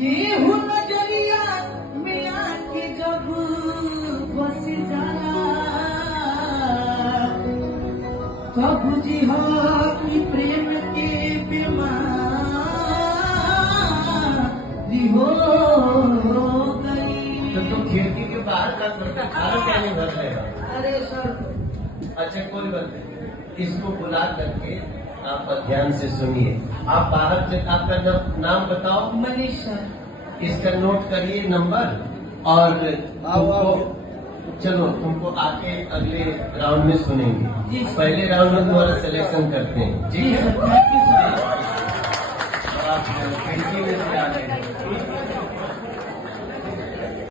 केहू नजरिया में आके जब बस जाला तब जी की प्रेम के बीमारी हो गई। तो तुम खिड़की के बाहर का खाना क्या नहीं भर रहे हो? अरे सर अच्छा कोई बात नहीं, इसको बुला करके आप ध्यान से सुनिए। आप बाहर से आपका नाम बताओ। मनीषा। इसका नोट करिए नंबर और तुमको चलो तुमको आके अगले राउंड में सुनेंगे। पहले राउंड में तुम्हारा सिलेक्शन करते हैं। जी सर। आप